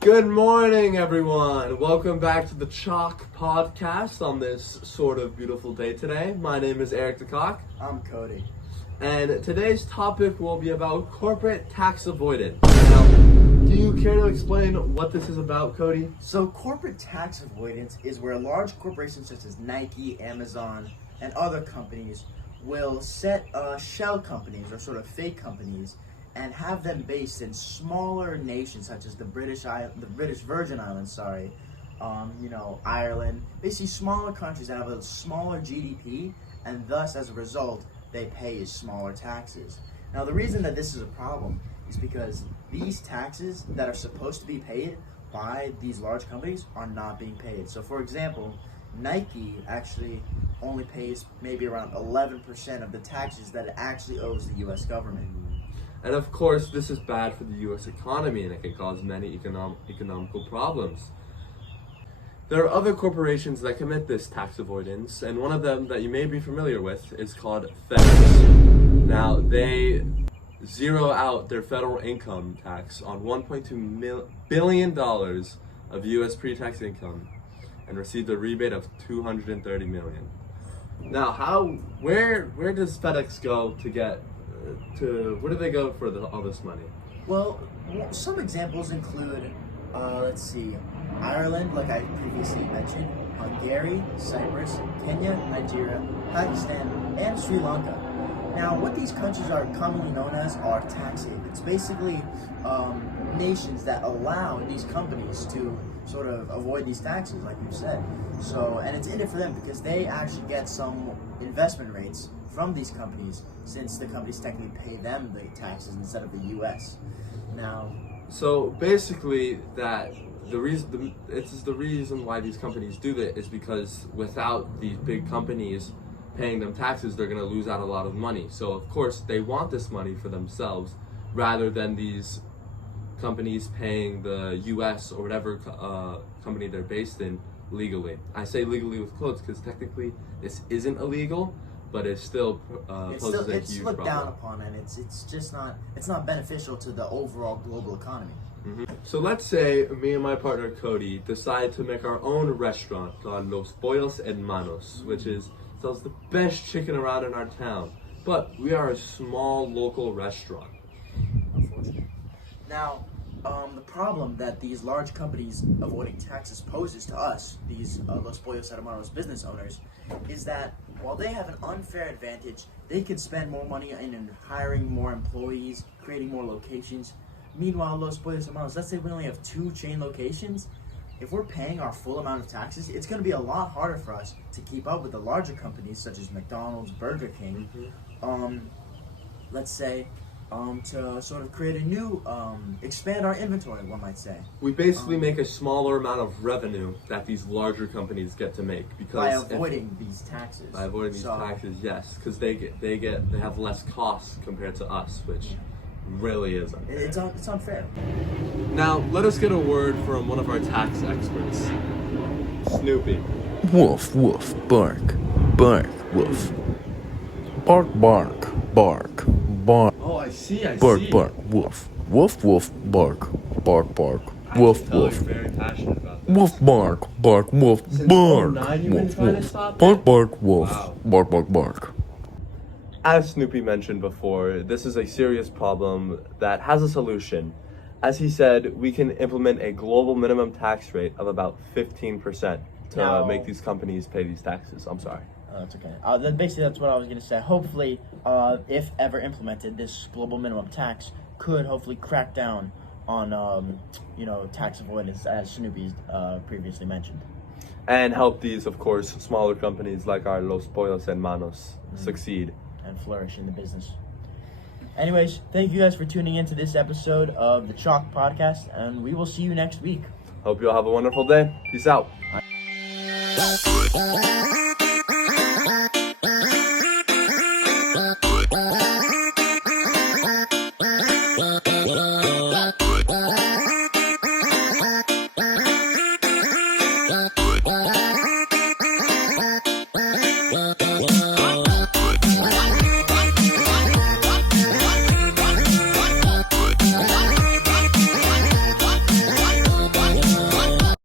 Good morning, everyone. Welcome back to the Chok podcast on this sort of beautiful day today. My name is Eric the Chok. I'm Cody. And today's topic will be about corporate tax avoidance. Now, do you care to explain what this is about, Cody? So corporate tax avoidance is where large corporations such as Nike, Amazon, and other companies will set shell companies or sort of fake companies and have them based in smaller nations such as the British Virgin Islands, Ireland, basically smaller countries that have a smaller GDP, and thus as a result they pay smaller taxes. Now the reason that this is a problem is because these taxes that are supposed to be paid by these large companies are not being paid. So for example, Nike actually only pays maybe around 11% of the taxes that it actually owes the US government. And of course, this is bad for the U.S. economy, and it can cause many economical problems. There are other corporations that commit this tax avoidance, and one of them that you may be familiar with is called FedEx. Now, they zero out their federal income tax on $1.2 billion of U.S. pre-tax income and received a rebate of $230 million. Now, where does FedEx go to get where do they go for all this money? Well, some examples include, Ireland, like I previously mentioned, Hungary, Cyprus, Kenya, Nigeria, Pakistan, and Sri Lanka. Now, what these countries are commonly known as are tax havens, basically nations that allow these companies to sort of avoid these taxes, like you said. So, and it's in it for them because they actually get some investment rates from these companies, since the companies technically pay them the taxes instead of the U.S. Now, so basically, the reason why these companies do that is because without these big companies paying them taxes, they're going to lose out a lot of money. So of course, they want this money for themselves rather than these companies paying the U.S. or whatever company they're based in legally. I say legally with quotes because technically this isn't illegal, but it still poses a huge looked problem. down upon, and it's not beneficial to the overall global economy. Mm-hmm. So let's say me and my partner Cody decide to make our own restaurant called Los Pollos Hermanos, which sells the best chicken around in our town. But we are a small local restaurant. Unfortunately. Now, the problem that these large companies avoiding taxes poses to us, these Los Pollos Hermanos business owners, is that while they have an unfair advantage, they could spend more money in hiring more employees, creating more locations. Meanwhile, Los Pollos Hermanos, let's say we only have 2 chain locations. If we're paying our full amount of taxes, it's going to be a lot harder for us to keep up with the larger companies such as McDonald's, Burger King. Let's say, to sort of create a new, expand our inventory, one might say. We basically make a smaller amount of revenue that these larger companies get to make because by avoiding these taxes. By avoiding these taxes, yes, because they have less costs compared to us, which really is unfair. It's unfair. Now, let us get a word from one of our tax experts, Snoopy. Woof, woof, bark, bark, woof. Bark, bark, bark, bark. Oh, I see. Bark, bark, woof. Woof, woof, bark, bark, bark. Woof, woof. You're very passionate about this. Woof, bark, bark, woof, Since bark. 2009 you've been Woof, trying to woof. stop Bark, it? bark, woof. Wow. Bark, bark, bark. As Snoopy mentioned before, this is a serious problem that has a solution. As he said, we can implement a global minimum tax rate of about 15% to make these companies pay these taxes. I'm sorry. That's okay. Basically, that's what I was going to say. Hopefully, if ever implemented, this global minimum tax could hopefully crack down on, tax avoidance, as Snoopy previously mentioned. And help these, of course, smaller companies like our Los Pollos Hermanos succeed. And flourish in the business. Anyways, thank you guys for tuning in to this episode of the Chok Podcast, and we will see you next week. Hope you all have a wonderful day. Peace out.